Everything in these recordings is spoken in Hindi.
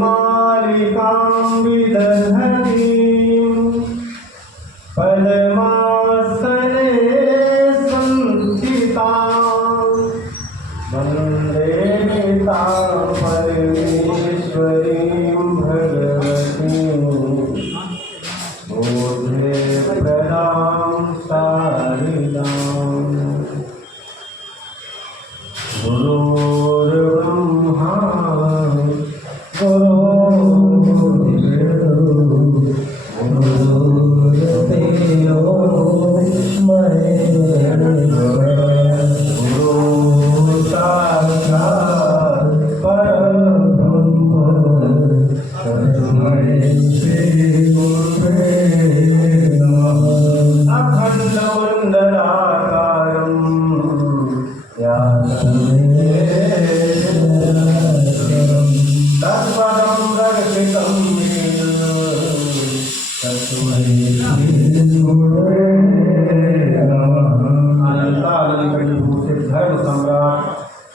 मालिकां विदधतीं पद्मासने संस्थितां वन्दे तां परमेश्वरीं भगवतीं बोधप्रदां शारदाम्। गुरुर्ब्रह्मा धर्म सम्राट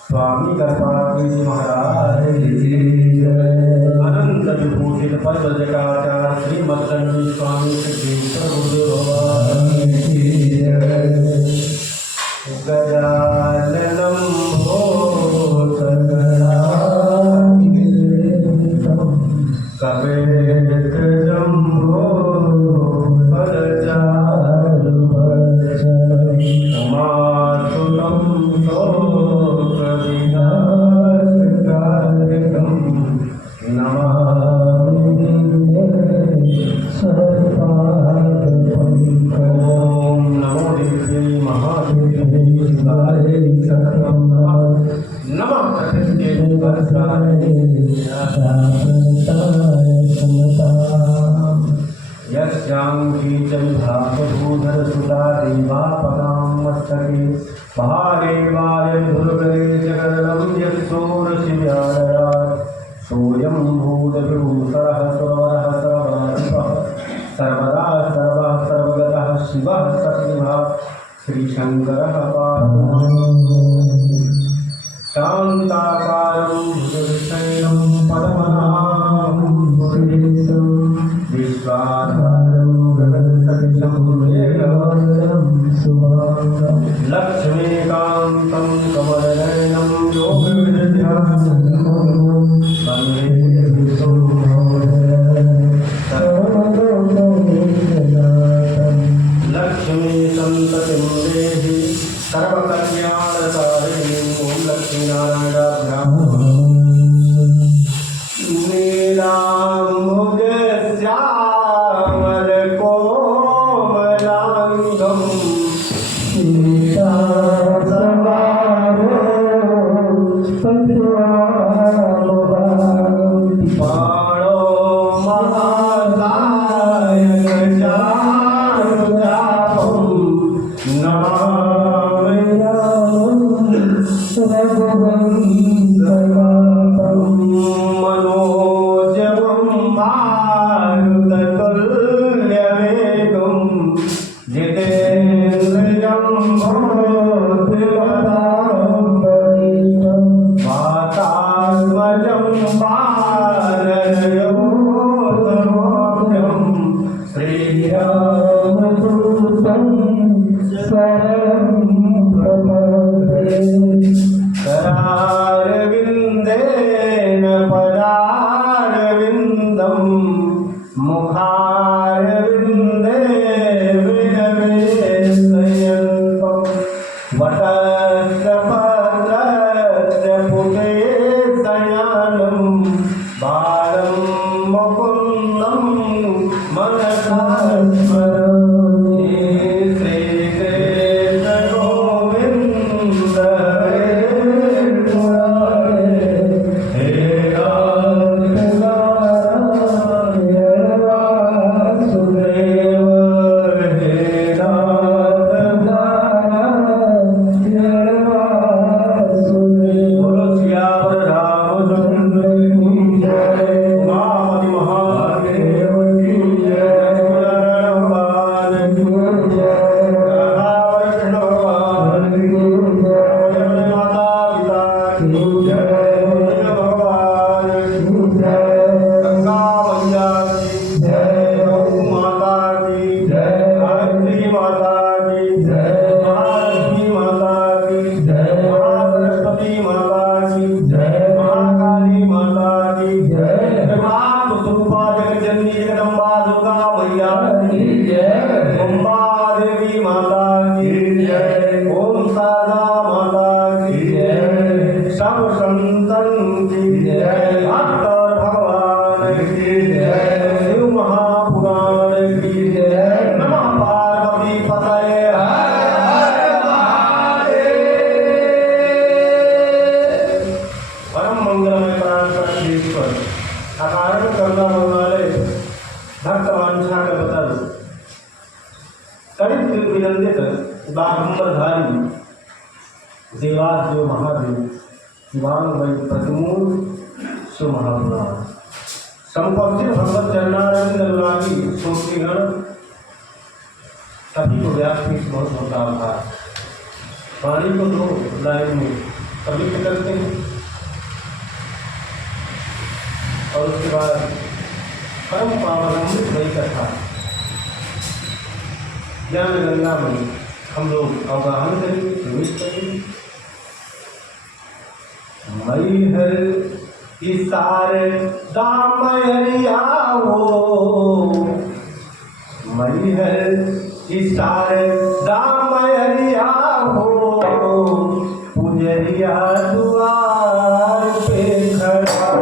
स्वामी कृपाल महाराज अनंत विभूषित पद्मजटाचार्य श्रीमत्संगी स्वामी सिद्धेश्वर गजाननं कपेत्रजं यस्यांकीचन्द्राभूधर सुता देवापदां मस्तके महादेवाय दुर्गरे जगदलं यत्सोरशिव्यालयात् सोऽयं भूतविभूषणः सुरवरः सर्वराधिपः सर्वदा सर्वः सर्वगतः शिवः सत्शिवः श्रीशङ्करः शान्ताकारं भुजगशयनं पद्मनाभं पुरीशं विश्वाधारं गगनसदृशं मेघवर्णं शुभाङ्गं लक्ष्मीकान्तं कमलनयनं योगविद्याधरं वन्दे लक्ष्मी सन्ततिं देहि सर्वकल्याणकारिणीं ॐ लक्ष्मीनारायणाभ्यां नीलाम्बुजश्यामलकोमलाङ्गं पाणो महादायकचारुचापं मनोजवं मारुततुल्यवेगं जितेन्द्रियं वातात्मजं वानरयोधमोऽभ्यं श्रीरामदूतं शरणं प्रपद्ये। करारविन्देन पदारविन्दं मुखारविन्दे विनवेशयन्तं वटस्य पत्रस्य पुटे शयानं मुंबा देवी माता की जय, ओम साधा माता की जय, सब संतन की जय, अक्तर भगवान की जय, शिव महापुराण की जय, नमः पार्वती पतये परम मंगलमय पराशर अकारण करना वाले भक्त वांछा का बतल कड़ित विनंदित बागंबरधारी देवादेव महादेव शिवांग वै प्रतिमूल शिव महापुराण संपत्ति भगवत चरणारविंद अनुरागी श्रोतृगण सभी को व्यापी बहुत बहुत आभार। वाणी को दो लाइन में पवित्र करते हैं और उसके बाद परम पावन अमृतमयी कथा ज्ञान गंगा में हम लोग अवगाहन करेंगे, प्रवेश करेंगे। मई हर इसारे दामयरिया हो, मई हर इसारे दामयरिया हो, पुजरिया द्वार पे खड़ा।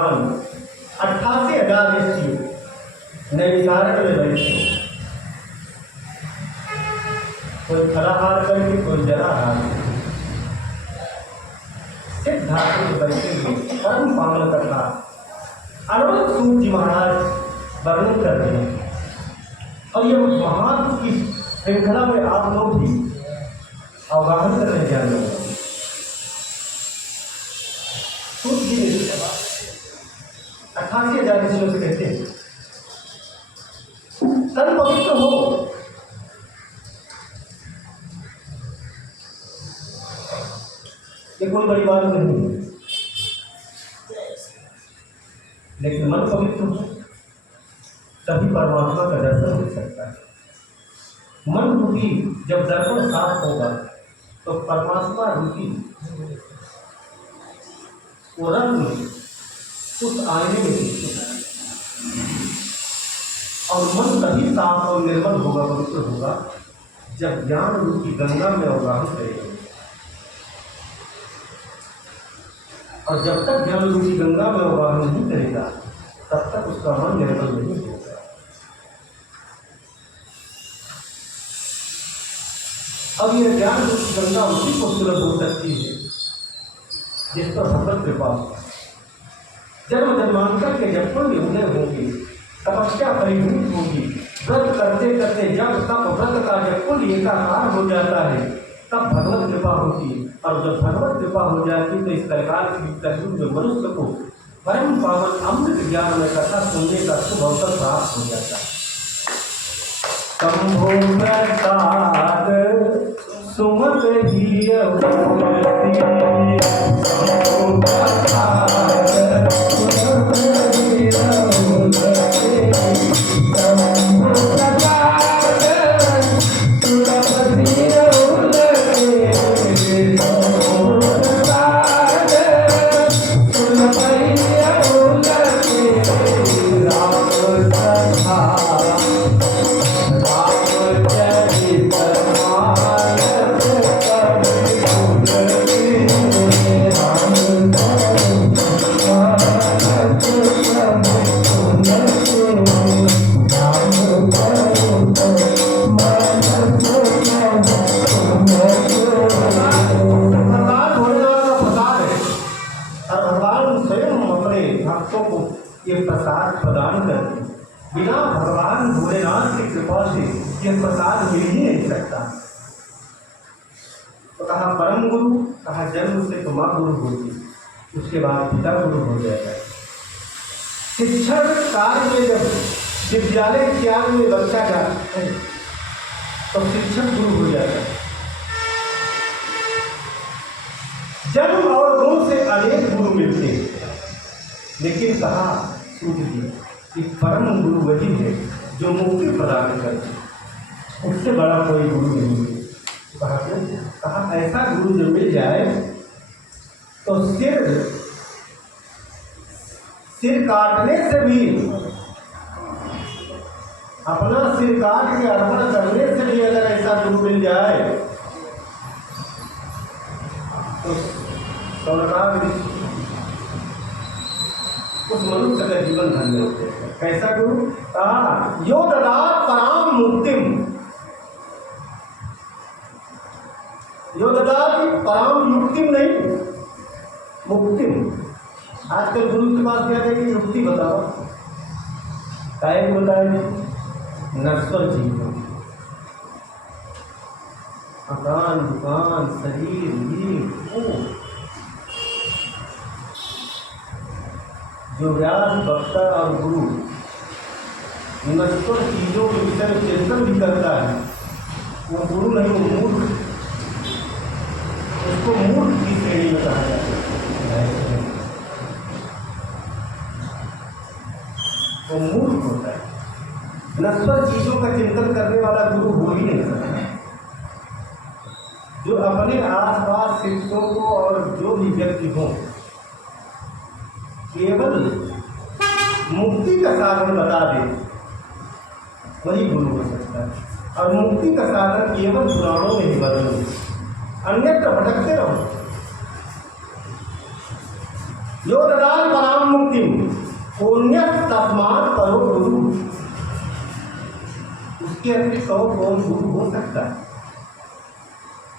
भगवान 88,000 ऋषि नैमिषारण्य में बैठे, कोई फलाहार करके, कोई जलाहार करके, सिद्धार्थ में बैठे हुए परम पावन कथा अनंत सूत जी महाराज वर्णन कर रहे हैं। और ये महान की श्रृंखला में आप लोग भी अवगाहन कर रहे जाने। सूत जी ने 88,000 ऋषियों से कहते हैं तन पवित्र हो, ये कोई बड़ी बात नहीं है, लेकिन मन पवित्र हो तभी परमात्मा का दर्शन हो सकता है। मन रूपी जब दर्शन साफ होगा तो परमात्मा रूपी वो रंग उस आईने में दिखेगा। और मन तभी साफ और निर्मल होगा, पवित्र होगा जब ज्ञान रूपी गंगा में अवगाहन करेगा। और जब तक ज्ञान रूपी गंगा में अवगाहन नहीं करेगा तब तक उसका मन निर्मल नहीं होगा। अब यह ज्ञान रूपी गंगा उसी को सुलभ हो सकती है जिस पर भगवत कृपा हो। जन्म जन्मांतर के जब पुण्य उदय होंगे, तपस्या परिभूत होगी, व्रत करते करते जब तब व्रत का जब पुण्य एकाकार हो जाता है तब भगवत कृपा होती है। और जब भगवत कृपा हो जाती है तो इस प्रकार की कलयुग में मनुष्य को परम पावन अमृत ज्ञान में कथा सुनने का शुभ अवसर प्राप्त हो जाता है। शंभो प्रसाद सुमत बिना भगवान भोलेनाथ की कृपा से यह प्रसाद मिल ही नहीं सकता। तो कहा परम गुरु, कहा जन्म से तो माँ गुरु होगी, उसके बाद पिता गुरु हो जाएगा। शिक्षण कार्य में जब विद्यालय इत्यादि में बच्चा जाता है तो शिक्षक गुरु हो जाता है। जन्म और गुरु से अनेक गुरु मिलते हैं, लेकिन कहा सूर्य जी कि परम गुरु वही है जो मुक्ति प्रदान करते, उससे बड़ा कोई गुरु नहीं है। कहा ऐसा गुरु जो मिल जाए तो सिर काटने से भी, अपना सिर काट के अर्पण करने से भी अगर ऐसा गुरु मिल जाए तो उस मनुष्य का जीवन धन्य होते हैं। कैसा गुरु? कहा यो ददात पराम मुक्तिम, यो ददात पराम मुक्तिम नहीं, मुक्तिम। आजकल गुरु के पास क्या कहेंगे? युक्ति बताओ, काय को बताएंगे? नश्वर जीवन, मकान दुकान शरीर ये जो व्यास वक्ता और गुरु नश्वर चीजों के विषय में चिंतन भी करता है, वो गुरु नहीं, वो मूर्ख, उसको मूर्ख की श्रेणी में कहा जाता है। वो मूर्ख होता है। नश्वर चीजों का चिंतन करने वाला गुरु हो ही नहीं सकता। जो अपने आसपास शिष्यों को और जो भी व्यक्ति हो केवल मुक्ति का साधन बता दे, वही गुरु हो सकता है। और मुक्ति का साधन केवल पुराणों में ही बदलो, अन्यत्र भटकते रहो। यो ददाति परां मुक्तिं पुण्यस्तस्मात् परो गुरु। उसके अतिरिक्त और कौन गुरु हो सकता है?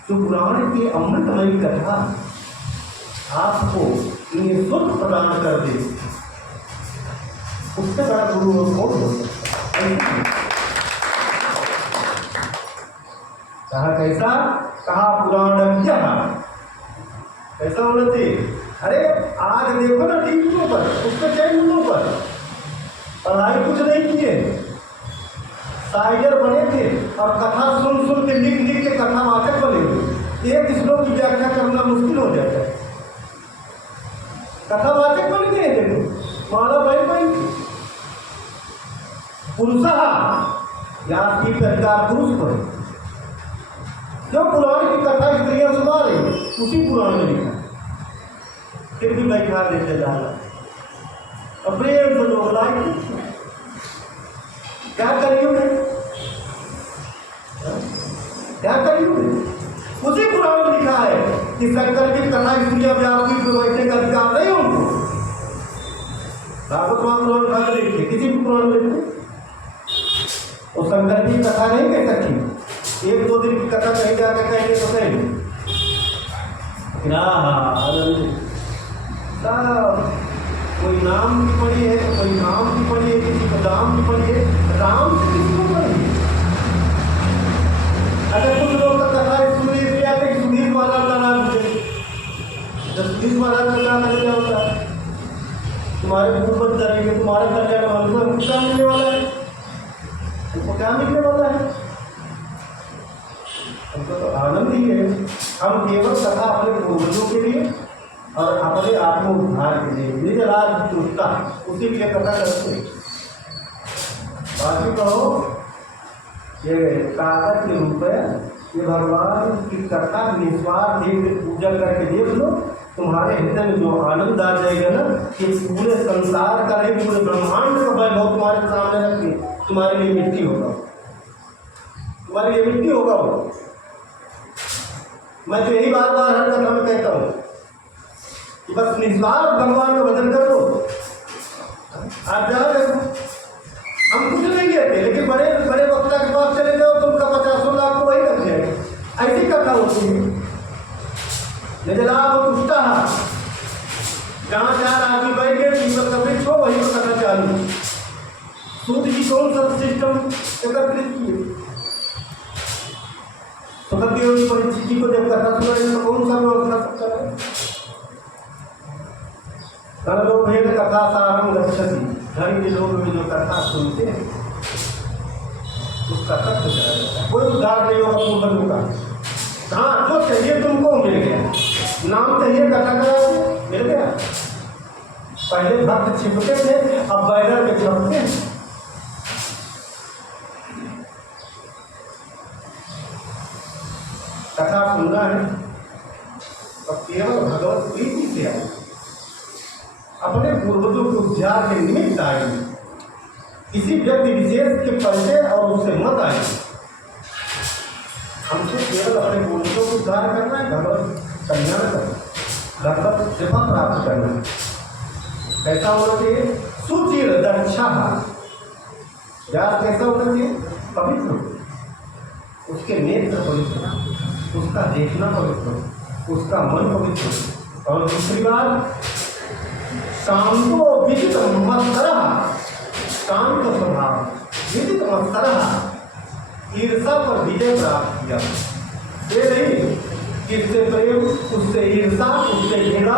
जो पुराण की अमृतमयी कथा आपको निःशुल्क प्रदान कर दे, उससे बड़ा गुरु और कौन हो सकता है? कहा कैसा? कहा पुराणज्ञ। कैसा होना चाहिए? अरे आज देखो ना टीवियों पर, उसके चैनलों पर पढ़ाई कुछ नहीं किए, शायर बने थे और कथा सुन सुन के लिख लिख के कथावाचक बने थे। एक श्लोक की व्याख्या करना मुश्किल हो जाता है, कथावाचक बन गए थे, माला बन गई। पुरुष या की अधिकार पुरुष पर, जो पुराण की कथा स्त्रियां सुना रही उसी पुराण में लिखा, फिर भी बैठा देते जा रहा और प्रेम से लोग लाए। क्या करिए, क्या करिए? उसी पुराण में लिखा है कि शंकर की कथा स्त्रियां व्यापी को बैठने का अधिकार नहीं उनको। भागवत पुराण भाग देखिए, किसी भी पुराण में देखिए, और शंकर की कथा नहीं कह सकती। एक दो दिन की कथा कहीं जाकर कहेंगे तो कहेंगे कोई नाम की पढ़ी है, कोई नाम की पढ़ी है, किसी को राम की पढ़ी है, राम से किसी को पढ़ी है। अगर कुछ लोग का कथा सुधीर आते कि सुधीर महाराज का नाम मुझे, जब सुधीर महाराज का नाम क्या होता है? तुम्हारे ऊपर चलेंगे, तुम्हारा कल्याण वाला क्या मिलने वाला है? तुमको क्या मिलने वाला है? हमको तो आनंद ही है। हम केवल कथा अपने पूर्वजों के लिए और अपने आत्मोद्धार के लिए, निज राज टूटता उसी के लिए कथा करते हैं। बाकी कहो ये कागज के रूप है, ये भगवान की कथा निस्वार्थ पूजा करके देख लो, तुम्हारे हृदय में जो आनंद आ जाएगा ना, कि पूरे संसार का नहीं, पूरे ब्रह्मांड का वैभव तुम्हारे सामने रखिए, तुम्हारे लिए मिट्टी होगा, तुम्हारे लिए मिट्टी होगा वो। मैं तो यही बार बार हर कथा में कहता हूँ कि बस निस्वार्थ भगवान का भजन करो। आप जाओ देखो, हम कुछ नहीं कहते, लेकिन बड़े बड़े वक्ता के पास चले जाओ तो उनका 50 लाख को वही कर जाएगा। ऐसी कथा होती है। निजलाभ टूटता है, जहाँ 4 आदमी बैठ गए, टीमर का वृक्ष हो, वहीं पर कथा चालू। सूत जी कौन सा सिस्टम एकत्रित किए? सुखदेव जी परीक्षित जी को जब कथा सुनाई तो कौन सा व्यवस्था सकता है? धर्मोभेद कथा सारम गच्छति, धर्म के लोग में जो कथा सुनते हैं उसका तत्व चला जाता है। कोई उद्धार नहीं होगा पूर्वजों का। हाँ, जो चाहिए तुमको मिल गया, नाम चाहिए कथा का मिल गया। पहले भक्त छिपते थे, अब बैनर में छपते हैं। कथा सुनना है और केवल भगवत प्रीति से आए, अपने पूर्वजों के उद्धार के निमित्त आए, किसी व्यक्ति विशेष के परिचय और उससे मत आए। हमको केवल अपने पूर्वजों को उद्धार करना है, भगवत कल्याण करना, भगवत कृपा प्राप्त करना है। कैसा होना चाहिए? सुचिर दक्षा, यार कैसा होना चाहिए? पवित्र, उसके नेत्र पवित्र, उसका देखना पवित्र, उसका मन पवित्र। और दूसरी बात, शांतो विदित मत्सरः, शांत स्वभाव, विदित मत्सरः, ईर्षा पर विजय प्राप्त किया। ये नहीं कि इससे प्रेम, उससे ईर्षा, उससे घृणा,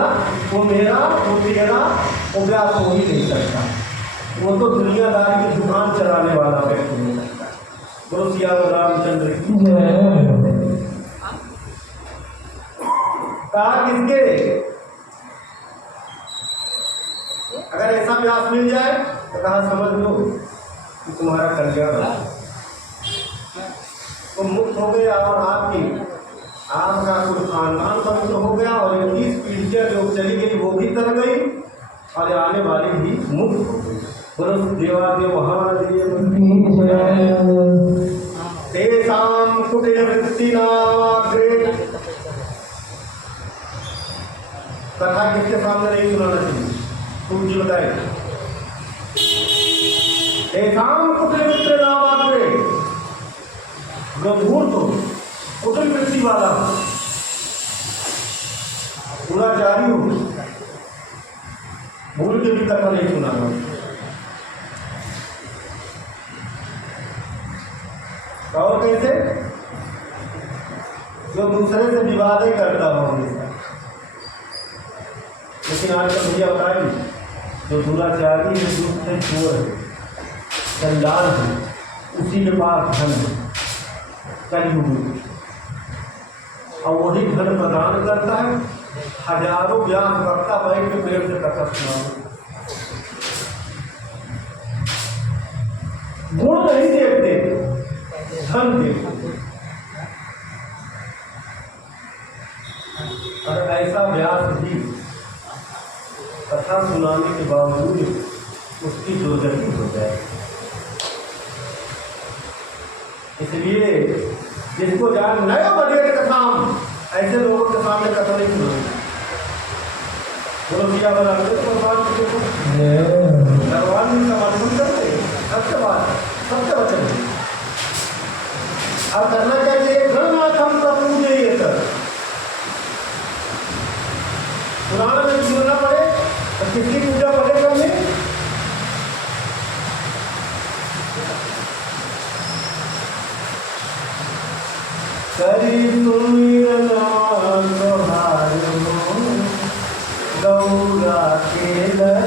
वो मेरा, वो तेरा, वो व्यास हो ही नहीं सकता। वो तो दुनियादारी की दुकान चलाने वाला व्यक्ति नहीं सकता। बोलो सियावर रामचंद्र की जय। कहा किसके? अगर ऐसा व्यास मिल जाए तो कहा समझ लो कि तुम्हारा कल्याण हो, तो मुक्त हो गया और आपका कुछ खानदान पवित्र हो गया और 21 पीढ़ियाँ जो चली गई वो भी तर गई और आने वाली भी मुक्त हो गई। बोलो देवादेव महादेव तेषां कुटिल वृत्तिनाग्रे कथा किसके सामने नहीं सुनाना चाहिए? तुम जी बताए। एकाम कुटिल मित्र नामाग्रे गंभूर तो कुटिल वृत्ति वाला पूरा जारी हो, भूल के भी कथा नहीं सुनाना। और कैसे? जो दूसरे से विवाद करता हो हमेशा। लेकिन आजकल भैया बताएंगे जो दुराचारी है, दूसरे चोर है, चंडाल है, उसी के पास धन है कलयुग में, और वही धन प्रदान करता है। हजारों व्यास वक्ता बैठ के प्रेम से कथा सुनाओ, गुण नहीं देखते, धन देखते। और ऐसा व्यास भी कथा सुनाने के बावजूद उसकी दोजखी हो जाए। इसलिए जिनको जान नया बने कथा, ऐसे लोगों के सामने कथा नहीं सुनाई। बोलो किया बनाते तो भगवान भगवान का समर्थन करते, सबसे वचन है। अब करना चाहिए गणनाथ हम प्रभु नहीं सर पुराण में जीवना पड़े और किसकी पूजा पड़े करने। करी सुमिरन गौरा के लगा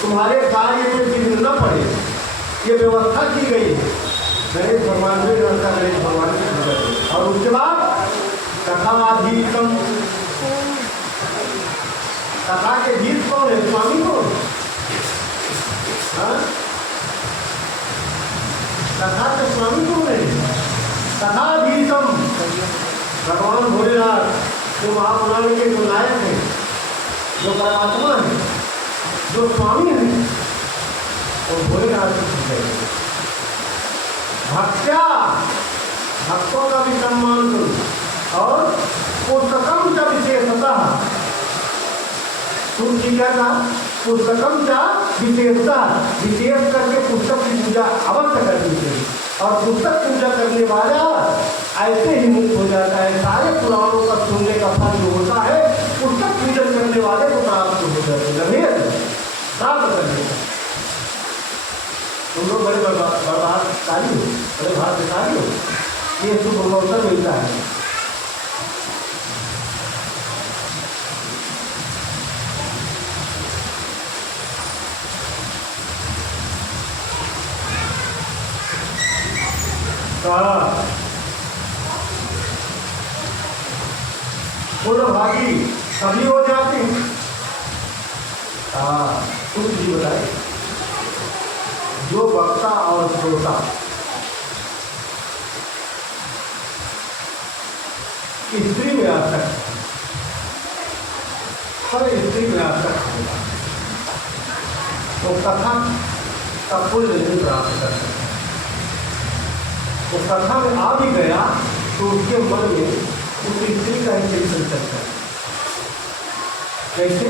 तुम्हारे कार्य में विघ्न न पड़े, ये व्यवस्था की गई है। गणेश भगवान ने व्यवस्था गणेश भगवान ने। और उसके बाद कथाधीशम, कथा के गीत कौन है? स्वामी कौन? कथा के स्वामी कौन है? कथाधीशम भगवान भोलेनाथ, जो महापुराण के जो नायक है, जो परमात्मा है, जो स्वामी है, और भोलेनाथ है। भक्त्या भक्तों का भी सम्मान करो। और पुस्तकम च विशेषता, तुलसी क्या था? पुस्तकम च विशेषता, विशेष करके पुस्तक की पूजा अवश्य करनी चाहिए। और पुस्तक पूजा करने वाला ऐसे ही मुक्त हो जाता है। सारे पुराणों का सुनने का फल जो होता है पुस्तक पूजन करने वाले को प्राप्त हो जाता है। प्राप्त करने का तुम लोग बड़े बर्बादकारी हो, बड़े भाग्यशाली हो, ये शुभ अवसर मिलता है। पूर्णभागी सभी हो जाते हैं। कुछ भी बताए, जो वक्ता और श्रोता स्त्री में आसक्त, हर स्त्री में आसक्त होगा तो कथा का पुण्य नहीं प्राप्त कर सकता। वो कथा में आ भी गया तो उसके मन में उस स्त्री का ही चिंतन चलता है। कैसे?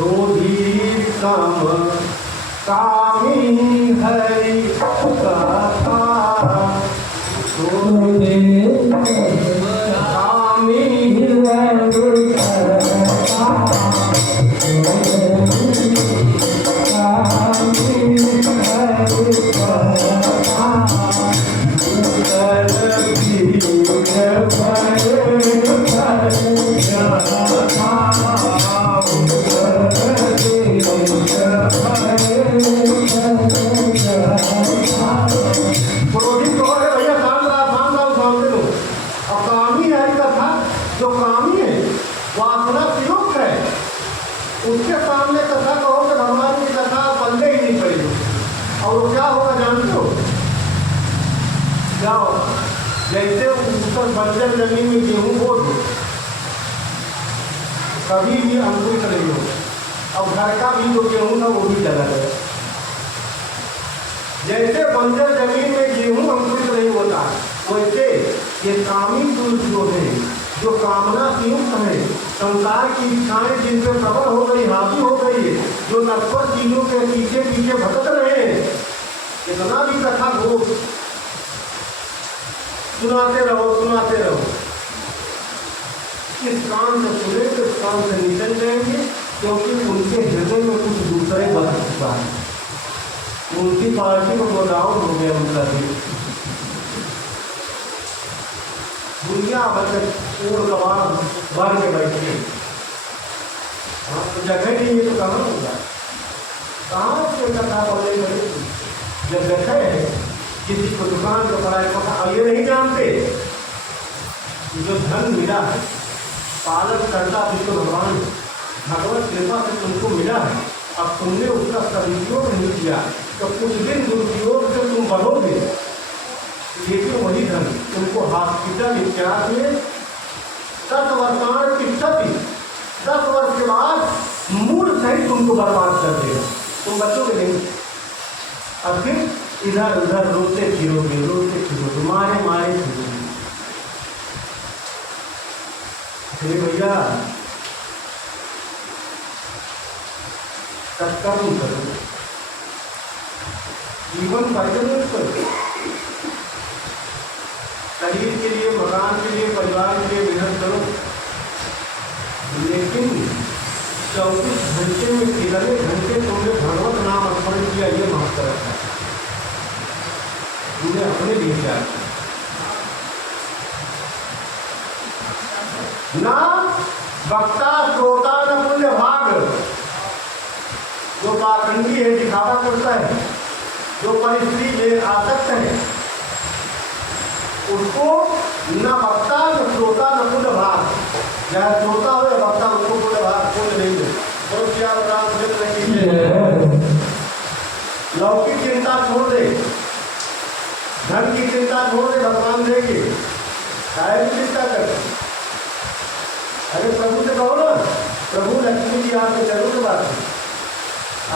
क्रोधी काम कामी हरि कथा क्रोधी कामी उसके सामने कथा कहो कि भगवान की कथा पल्ले ही नहीं पड़ेगी। और क्या होगा जानते हो? क्या होगा? जैसे ऊपर बंजर जमीन में गेहूँ बो दो, कभी भी अंकुरित नहीं होगा। अब घर का भी जो गेहूँ था वो भी चला गया। जैसे बंजर जमीन में गेहूँ अंकुरित नहीं होता, वैसे ये कामी पुरुष जो है, जो कामना से युक्त है, संसार की इच्छाएं जिन पे प्रबल हो गई, हावी हो गई है, जो नश्वर चीजों के पीछे पीछे भटक रहे हैं, इतना भी कथा घोष सुनाते रहो। इस कान से सुने तो इस कान से निकल जाएंगे, क्योंकि उनके हृदय में कुछ दूसरे बदल चुका है। उनकी पार्टी को गोडाउन हो गया उनका भी। दुनिया भर के पूर्ण कबाड़ भर के बैठे, तो जगह नहीं है तो कहाँ होगा? कहाँ से कथा बोले गए? जब देखे किसी को दुकान पर पढ़ाई पका, ये नहीं जानते जो धन मिला है पालन करता जिसको भगवान भगवत कृपा से तुमको मिला है, अब तुमने उसका सदुपयोग नहीं किया तो कुछ दिन दुरुपयोग से तुम बढ़ोगे, लेकिन वही धन तुमको हॉस्पिटल इत्यादि में 10 वर्षाण की क्षति 10 वर्ष के बाद मूल सहित तुमको बर्बाद कर देगा, तुम बचोगे नहीं। अब फिर इधर उधर रोते फिरोगे, मारे फिरोगे। भैया सत्कर्म करो, जीवन पर्यंत करो, शरीर के लिए, मकान के लिए, परिवार के लिए मेहनत करो, लेकिन 24 घंटे में 13 घंटे तुमने भगवत नाम अर्पण किया, ये महत्व रखा है। तुमने अपने लिए किया ना, वक्ता श्रोता न पुण्य भाग। जो पाखंडी है, दिखावा करता है, जो परिस्थिति में आसक्त है, उसको न वक्ता न श्रोता न पुण्य भाग। चाहे श्रोता हो या वक्ता, उसको पुण्य भाग पुण्य नहीं है। तो क्या लौकिक चिंता छोड़ दे, धन की चिंता छोड़ दे, भगवान देंगे। काहे की चिंता कर? अरे प्रभु से कहो ना, प्रभु लक्ष्मी जी आपके जरूर बात है,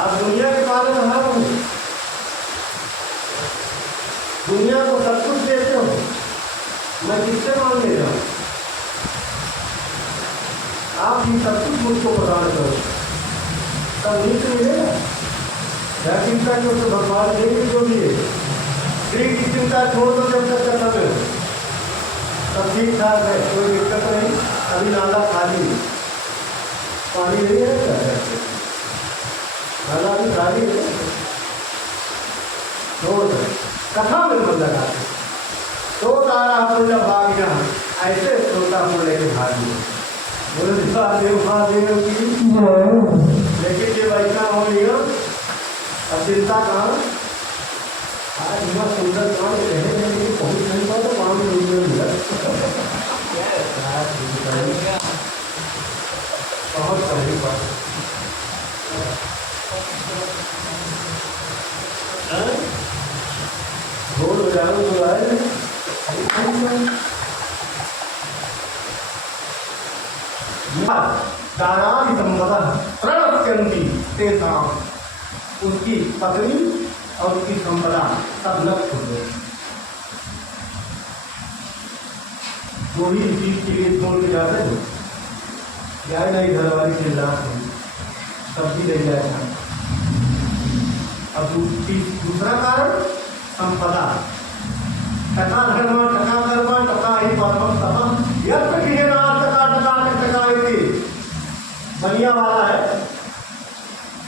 आप दुनिया के पालनहार हो, दुनिया को सब कुछ देते हो, मैं किससे मांग ले रहा हूँ? आप ही सब कुछ मुझको प्रदान करो, तब नीचे मिलेगा। क्या चिंता की तो भगवान देंगे जो भी है। स्त्री की चिंता छोड़ दो, जब तक खत्म है सब ठीक ठाक है, कोई दिक्कत नहीं। अभी नाला खाली, पानी नहीं है, क्या नाला भी खाली है, छोड़ दो, कथा में मन लगाते तो तारा पुण्य भाग यहाँ ऐसे श्रोता को लेके भागी। बोले देव महादेव की, लेकिन ये वैसा हो लिया। अब चिंता कहाँ? आज इतना सुंदर काम कहे लेकिन पहुँच नहीं पाता, काम नहीं मिला। बहुत सही बात। बोल बजाओ तो आए दारादि संपदा प्रणत्यंती तेषां, उसकी पत्नी और उसकी संपदा सब नष्ट हो गई। जो भी चीज के लिए छोड़ के जाते हैं, क्या नहीं घर वाली चिल्ला सब्जी ले जाएगा। अब दूसरा कारण संपदा, टका धर्म टका धर्म टका ही परम तप यत्र गृहनाथ टका टका टका इति बनिया वाला है।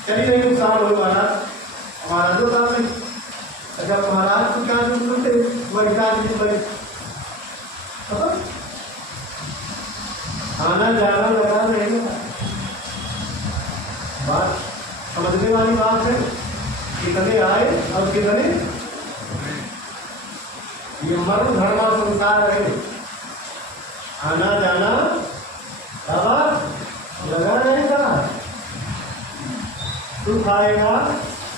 चलिए नहीं नुकसान हो महाराज, हमारा जो काम है। अच्छा महाराज को क्या जरूरत है आना जाना लगा रहेगा। बात समझने वाली बात है, कितने आए और कितने ये मर्म धर्मा संसार है। आना जाना लगा रहेगा, सुख आएगा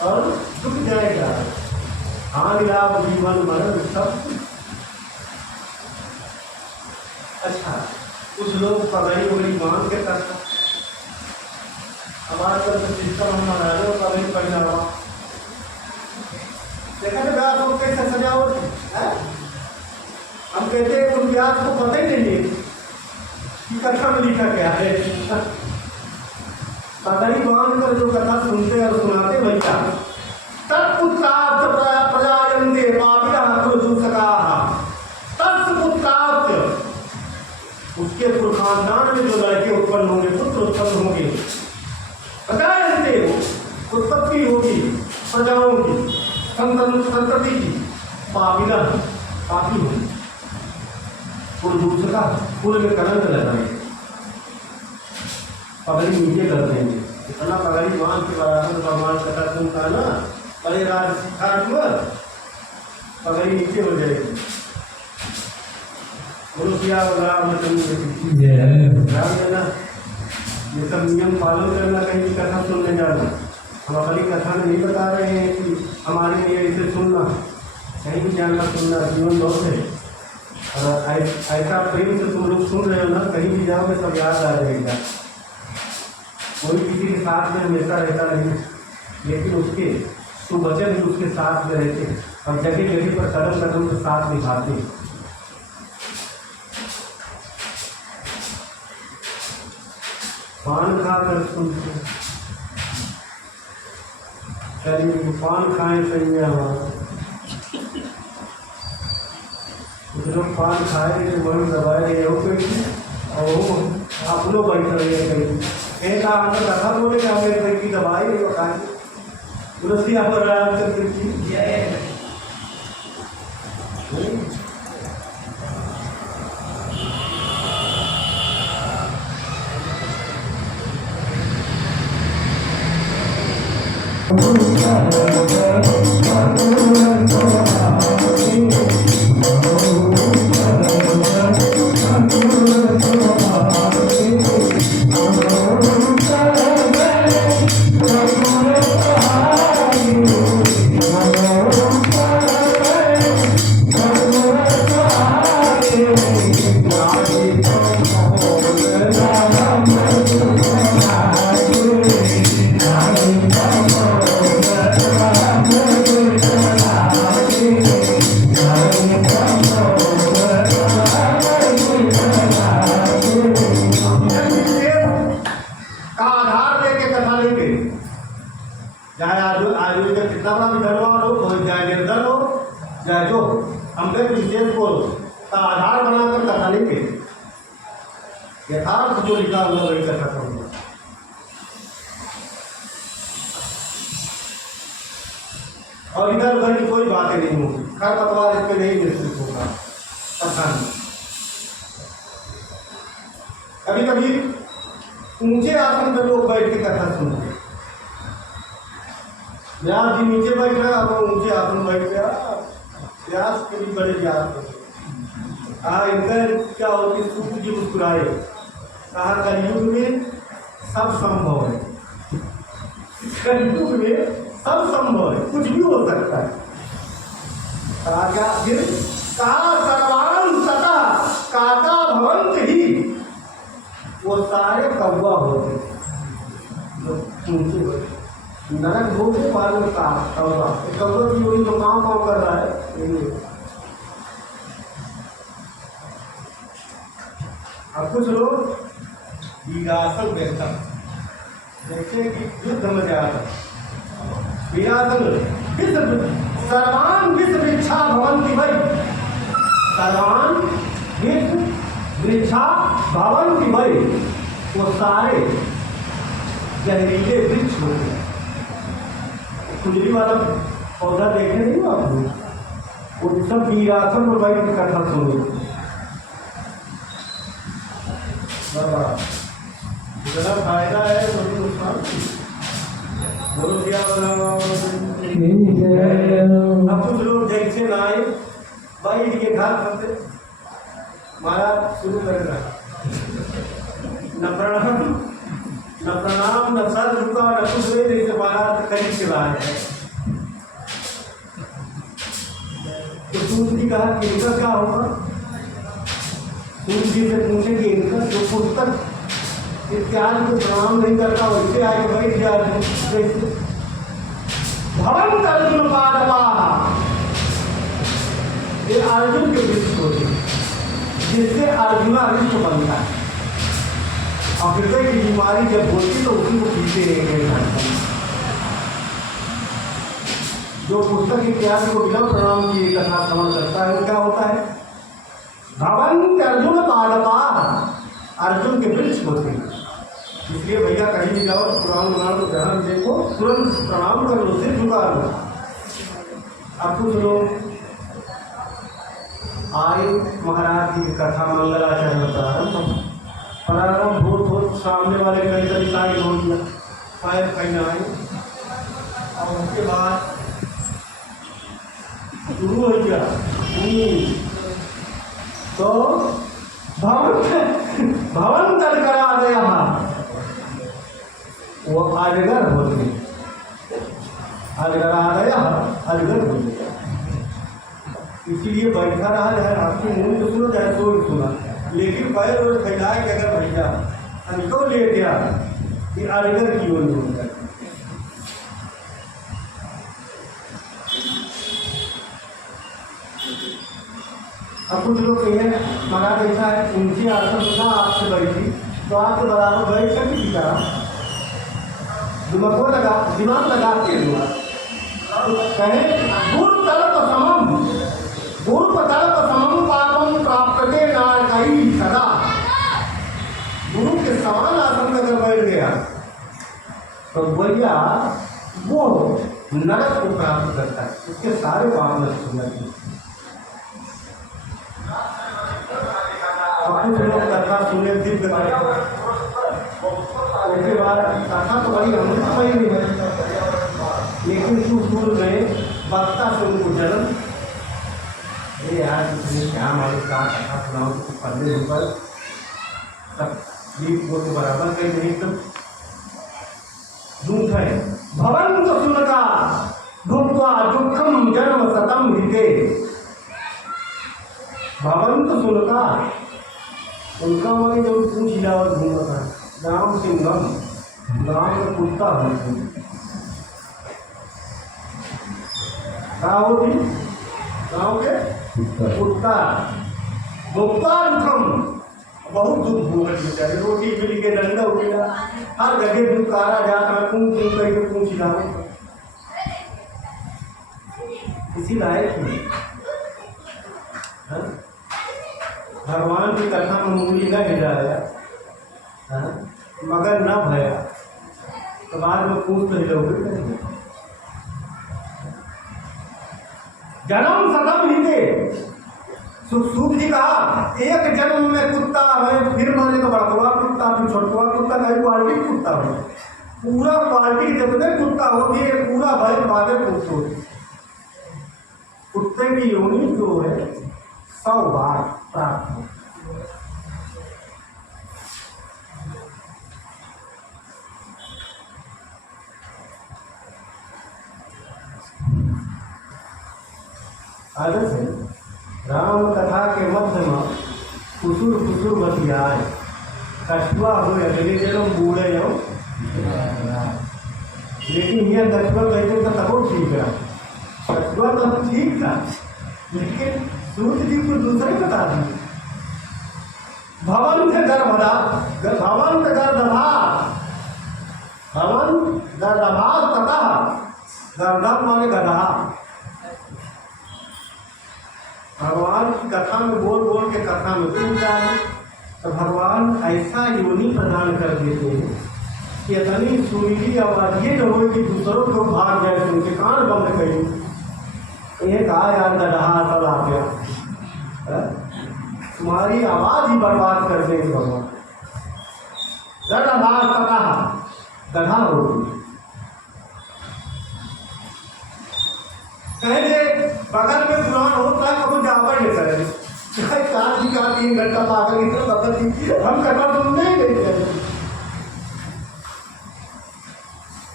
और दुख जाएगा। हानि लाभ जीवन मरण सब। अच्छा कुछ लोग पगड़ी उगड़ी बांध के करता, हमारे तरफ सिस्टम हम महाराजों पगड़ी पहनावा देखा तो व्यास को कैसे सजावट है। हम कहते हैं तुम व्यास को पता ही नहीं है कि कथा में लिखा क्या है। पगड़ी बांध कर जो कथा सुनते और सुनाते भैया तत्पुत्रार्थ प्रजायन्ते पापिनः कुरुसुसकाः। तत्पुत्रार्थ उसके खानदान में जो लड़के उत्पन्न होंगे, पुत्र उत्पन्न होंगे, प्रजायन्ते उत्पत्ति होगी प्रजाओं की, संतति की, पापिनः पापी होगी, कुरुसुसकाः कुल में कलंक लगाएंगे, पगड़ी नीचे कर देंगे। इतना पगड़ी बांध के बराबर भगवान कथा सुनता ना अरे राज सिखाट में पगड़ी नीचे हो जाएगी। ना ये सब नियम पालन करना, कहीं कथा सुनने जाना। हम अपनी कथा में नहीं बता रहे हैं कि हमारे लिए इसे सुनना, कहीं भी जानना सुनना जीवन बहुत है। और ऐसा प्रेम से तुम लोग सुन रहे हो ना, कहीं भी जाओगे सब याद आ जाएगा। कोई किसी के साथ में हमेशा रहता नहीं, लेकिन उसके सुवचन भी उसके साथ में रहते और जगह जगह पर कदम कदम के साथ निभाते। पान खाकर सुनते, चलिए पान खाएं सही है। कुछ लोग पान खाए तो वही दबाए हो गई और आप लोग बैठ रहे कहीं एक आकर कथा बोलेगा मेरे भाई की दवाई बताए तुलसिया पर रामचंद्र की आधार बनाकर कथा लेंगे, यथार्थ जो लिखा हुआ वही कथा करूंगा। और इधर उधर की कोई बातें नहीं होगी, खरपतवार इस पे नहीं विस्तृत होगा कथा में। कभी कभी ऊंचे आसन पर लोग बैठ के कथा सुनते हैं। व्यास जी नीचे बैठ रहा, अब ऊंचे आसन बैठ गया। व्यास के भी बड़े व्यास थे। इनका क्या होती सूर्य जी मुस्कुराए, कहा कलयुग में सब संभव है, कलयुग में सब संभव है, कुछ भी हो सकता है। क्या फिर कहा सर्वान तथा काका भवंत ही, वो सारे कौवा होते नरक भोग के पालन का कौवा की वही जो काम कर रहा है। अब कुछ लोग वीरासन बेहतर जैसे कि युद्ध में जाता विराधन विश्व सर्वान विश्व वृक्षा भवंति वै, सर्वान विश्व वृक्षा भवंति वै, वो सारे जहरीले वृक्ष होते हैं। खुजली वाला पौधा देखे नहीं हो आप लोग, वो सब वीरासन और वही कथा सुनी। इतना फायदा है तो नुकसान बोलो क्या अब कुछ लोग जैसे ना आए भाई के घर करते महाराज शुरू करेगा न प्रणाम न सर झुका न कुछ नहीं, जैसे महाराज करीब के लाए है। तो सूर्य जी कहा कि इनका क्या होगा, सूर्य जी से पूछे कि इनका जो पुस्तक इत्यादि को प्रणाम नहीं करता वैसे आगे बैठ जाए। भवन अर्जुन पादवा, ये अर्जुन के विश्व होते जिससे अर्जुना विश्व बनता है। और हृदय की बीमारी जब होती तो उसी को पीते हैं। जो पुस्तक इत्यादि को बिना प्रणाम किए कथा श्रवण करता है वो क्या होता है, भवन अर्जुन पादवा, अर्जुन के वृक्ष होते हैं। इसलिए भैया कहीं भी जाओ तो पुराण पुराण जहाँ देखो तुरंत प्रणाम कर लो, सिर झुका लो। अब कुछ लोग आए महाराज जी की कथा मंगलाचरण प्रारंभ हो सामने वाले कहीं कभी साई हो दिया शायद कहीं ना आए, और उसके बाद शुरू हो गया तो भवन तल करा गया, वो अजगर हो गई, अजगर आ गया, अजगर हो गया। इसीलिए बैठा रहा चाहे आपकी मुंह तो सुनो चाहे तो भी सुना, लेकिन पैर और फैलाए कि अगर भैया हमको ले गया कि अजगर की ओर होता है। अब कुछ लोग कहें महाराज ऐसा है उनकी आसन सुना आपसे बैठी तो आपके बराबर बैठ कर भी दिखा दिमाग लगाते हैं। कहें गुरु तलप समम, गुरु तलप समम पापम प्राप्तते नारकई सदा, गुरु के समान आसन में अगर बैठ गया तो भैया वो नरक को प्राप्त करता है, उसके सारे पाप नष्ट हो जाते हैं। कुछ लोग कथा सुने दिव्य उसके बाद कथा तो बड़ी अमृतमयी नहीं है, लेकिन सुर में वक्ता से उनको जन्म ये यार क्या हमारे का कथा सुनाओ तो पढ़ने ऊपर सब गीत वो तो बराबर कहीं नहीं एकदम झूठ है। भवन तो सुनता भुक्त्वा दुखम जन्म सतम हिते, भवन तो सुनता उनका हमारी जब पूछ हिलावत घूमा था गाँव सिंगम, गाँव में कुत्ता होती गाँव थी, गाँव के कुत्ता भुक्ता दुखम, बहुत दुख भूख बेचारे, रोटी मिल के डंडा उठेगा हर जगह दुकारा जाता कूं कूं करके पूछ हिलावत, इसी लायक नहीं। भगवान की कथा में उंगली न हिलाया मगर न भया तो बाद में पूछ तो हिलोगे। जन्म सदम हिते, सूत जी कहा एक जन्म में कुत्ता है, फिर माने तो बड़कवा कुत्ता, फिर छोटवा कुत्ता, कई क्वालिटी कुत्ता हो, पूरा क्वालिटी जितने कुत्ता होती है पूरा भय बादल कुत्ते होती, कुत्ते की योनि जो है 100 बार प्राप्त हो। आदर्श है राम कथा के मध्य में कुसुर कुसुर बतियाए, कछुआ हो अगले जन्म बूढ़े हो, लेकिन यह कछुआ कहते तो तब ठीक है, कछुआ तो ठीक था लेकिन सूर्य जी को दूसरे बता दी। भवन से गर्भदा, भवन से गर्भधा, गर्दभ माने गधा। भगवान की कथा में बोल बोल के कथा में डूब जाए तो भगवान ऐसा योनि प्रदान कर देते हैं कि इतनी सुरीली आवाज ये न हो कि दूसरों को भाग जाए, उनके कान बंद करी। ये कहा यार गधा चल आ गया, तुम्हारी आवाज ही बर्बाद कर देंगे भगवान। गधा गधा हो कहेंगे बगल में पुराण होता है कभी जावर नहीं करेंगे 4 जी का 3 घंटा पागल इतना बदल हम करना तुम नहीं देते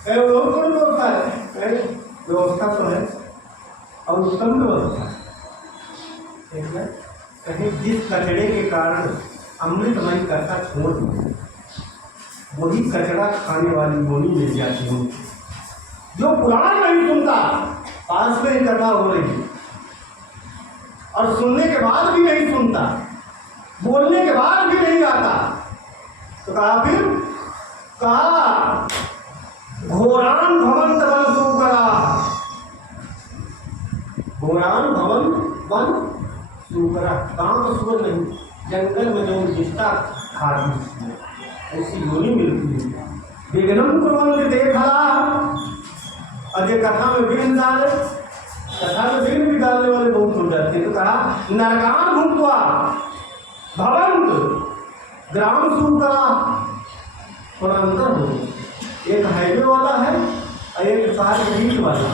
कौन होता है व्यवस्था तो है और उत्तम व्यवस्था है। कहीं जिस कचड़े के कारण अमृतमयी कथा छोड़ दी वही कचड़ा खाने वाली बोनी मिल जाती है। जो पुराण नहीं सुनता पास में ही कथा हो रही और सुनने के बाद भी नहीं सुनता, बोलने के बाद भी नहीं आता, तो कहा फिर कहा घोरान भवन तवन सुकरा, घोरान भवन वन सुकरा। कहाँ तो सुअर नहीं, जंगल में जो निष्ठा खाती ऐसी योनि मिलती है। विघ्नम कुर्वन्ति देखा अजय कथा में विघ्न डाले, कथा में विघ्न भी डालने वाले बहुत हो जाते हैं। तो कहा नरकान भूतवा भवंत ग्राम सुकरा। थोड़ा अंतर हो, एक हाईवे वाला है और एक शहर के बीच वाला।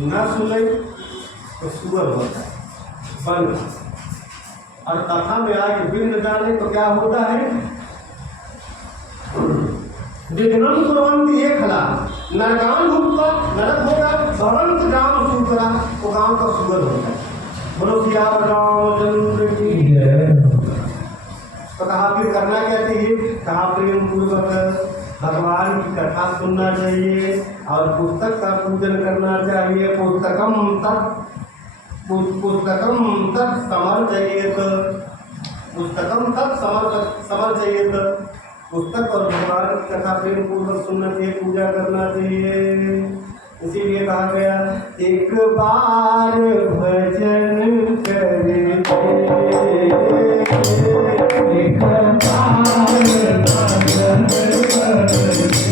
न सुने तो सुअर होता है बन, और कथा में आके विघ्न डाले तो क्या होता है विघ्नम कुर्वन्ति ये खला नरकान भूतवा, नरक होगा, भवंत ग्राम सुकरा, वो गांव का सुअर होता है। बोलो सियावर रामचंद्र की जय। तो कहा फिर करना क्या चाहिए, कहा प्रेम पूर्वक भगवान की कथा सुनना चाहिए और पुस्तक का पूजन करना चाहिए। पुस्तकम तत् समर्चयेत, पुस्तकम तत् समर्चयेत। पुस्तक और भगवान की कथा प्रेम पूर्वक सुनना चाहिए, पूजा करना चाहिए। इसीलिए कहा गया एक बार भजन करे, एक बार भजन करे।